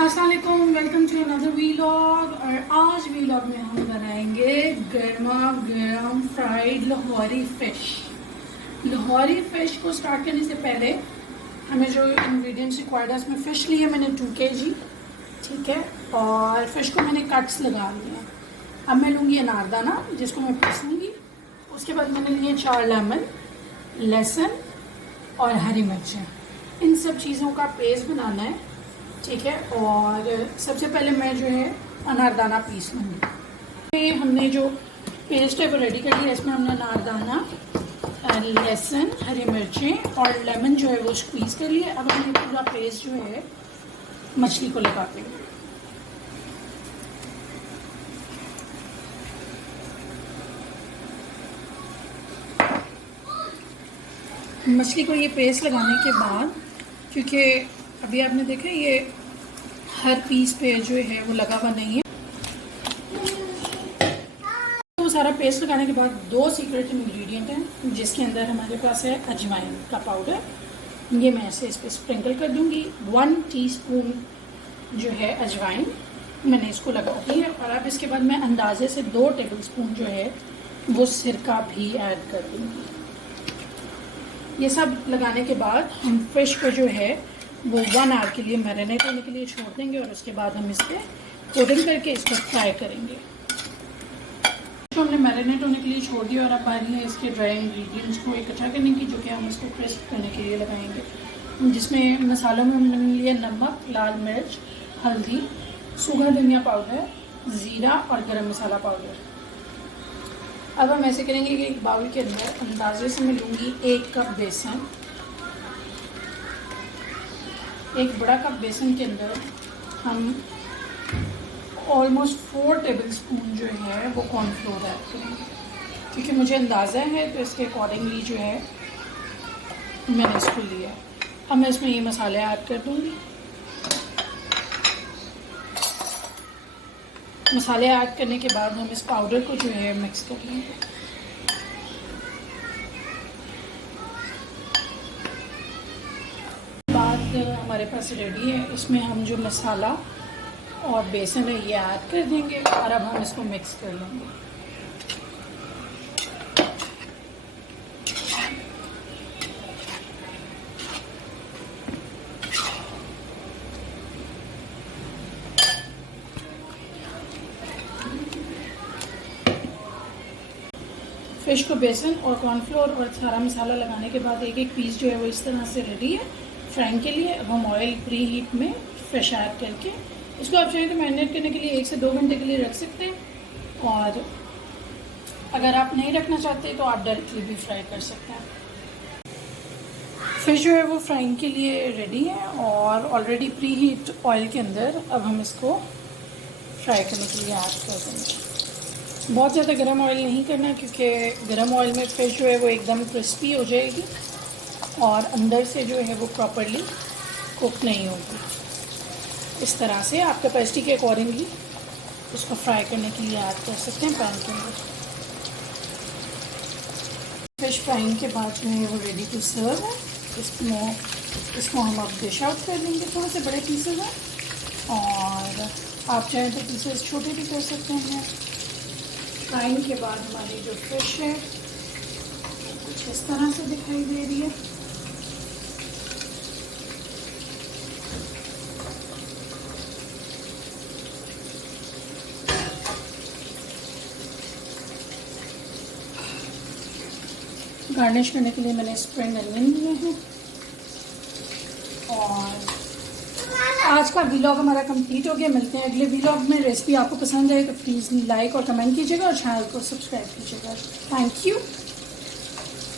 अस्सलाम वालेकुम, welcome to another vlog. और आज वीलॉग में हम बनाएंगे गर्मा गर्म fried Lahori fish. Lahori fish को स्टार्ट करने से पहले हमें जो इंग्रेडिएंट्स रिक्वायर्ड है उसमें फ़िश ली है मैंने 2 kg, ठीक है। और फ़िश को मैंने कट्स लगा लिए हैं। अब मैं लूँगी अनारदाना जिसको मैं पीसूँगी। उसके बाद मैंने लिए 4 लेमन, लहसुन और हरी मिर्चें। इन सब चीज़ों का पेस्ट बनाना है, ठीक है। और सबसे पहले मैं जो है अनारदाना पीस लूँगी। हमने जो पेस्ट है वो रेडी कर लिया। इसमें हमने अनारदाना, लहसुन, हरी मिर्चें और लेमन जो है वो स्क्वीज़ कर लिया। अब हम ये पूरा पेस्ट जो है मछली को लगा देंगे। मछली को ये पेस्ट लगाने के बाद, क्योंकि अभी आपने देखा ये हर पीस पे जो है वो लगा हुआ नहीं है, तो सारा पेस्ट लगाने के बाद 2 सीक्रेट इंग्रेडिएंट हैं जिसके अंदर हमारे पास है अजवाइन का पाउडर। ये मैं ऐसे इस पर स्प्रिंकल कर दूंगी। 1 टीस्पून जो है अजवाइन मैंने इसको लगा दी है। और अब इसके बाद मैं अंदाजे से 2 टेबलस्पून जो है वो सिरका भी ऐड कर दूंगी। ये सब लगाने के बाद हम फिश को जो है वो 1 आवर के लिए मैरिनेट होने के लिए छोड़ देंगे और उसके बाद हम इस पर कोटिंग करके इसको फ्राई करेंगे। तो हमने मैरिनेट होने के लिए छोड़ दिया और अब बारी है इसके ड्राई इंग्रेडिएंट्स को इकट्ठा करने की, जो कि हम इसको क्रिस्प करने के लिए लगाएंगे। जिसमें मसालों में हमने लिया नमक, लाल मिर्च, हल्दी, सूखा धनिया पाउडर, ज़ीरा और गरम मसाला पाउडर। अब हम ऐसे करेंगे कि एक बाउल के अंदर अंदाजे से मैं लूँगी 1 कप बेसन। एक बड़ा कप बेसन के अंदर हम ऑलमोस्ट 4 टेबलस्पून जो है वो कॉर्नफ्लोर ऐड करेंगे, क्योंकि मुझे अंदाज़ा है तो इसके अकॉर्डिंगली जो है मैंने इसको लिया। अब मैं इसमें ये मसाले ऐड कर दूँगी। मसाले ऐड करने के बाद हम इस पाउडर को जो है मिक्स कर लेंगे। हमारे पास रेडी है। इसमें हम जो मसाला और बेसन है ये ऐड कर देंगे और अब हम इसको मिक्स कर लेंगे। फिश को बेसन और कॉर्नफ्लोर और सारा मसाला लगाने के बाद एक एक पीस जो है वो इस तरह से रेडी है फ्राइंग के लिए। अब हम ऑयल प्री हीट में फिश ऐड करके इसको आप चाहें तो मैरिनेट करने के लिए 1 से 2 घंटे के लिए रख सकते हैं। और अगर आप नहीं रखना चाहते तो आप डायरेक्टली भी फ्राई कर सकते हैं। फिश जो है वो फ्राइंग के लिए रेडी है और ऑलरेडी प्री हीट ऑयल के अंदर अब हम इसको फ्राई करने के लिए ऐड कर देंगे। बहुत ज़्यादा गर्म ऑयल नहीं करना, क्योंकि गर्म ऑयल में फिश जो है वो एकदम क्रिस्पी हो जाएगी और अंदर से जो है वो प्रॉपरली कुक नहीं होगी। इस तरह से आप कैपेसिटी के अकॉर्डिंगली इसको फ्राई करने के लिए ऐड कर सकते हैं पैन के अंदर। फिश फ्राइंग के बाद जो है वो रेडी टू सर्व है। इसको हम अब डिश आउट कर लेंगे। थोड़े से बड़े पीसेज हैं और आप चाहें तो पीसेस छोटे भी कर सकते हैं। फ्राइंग के बाद हमारी जो फिश है कुछ इस तरह से दिखाई दे रही है। गार्निश करने के लिए मैंने स्प्रिंग अनियन लिए हैं। और आज का व्लॉग हमारा कंप्लीट हो गया। मिलते हैं अगले व्लॉग में। रेसिपी आपको पसंद आए तो प्लीज़ लाइक और कमेंट कीजिएगा और चैनल को सब्सक्राइब कीजिएगा। Thank you.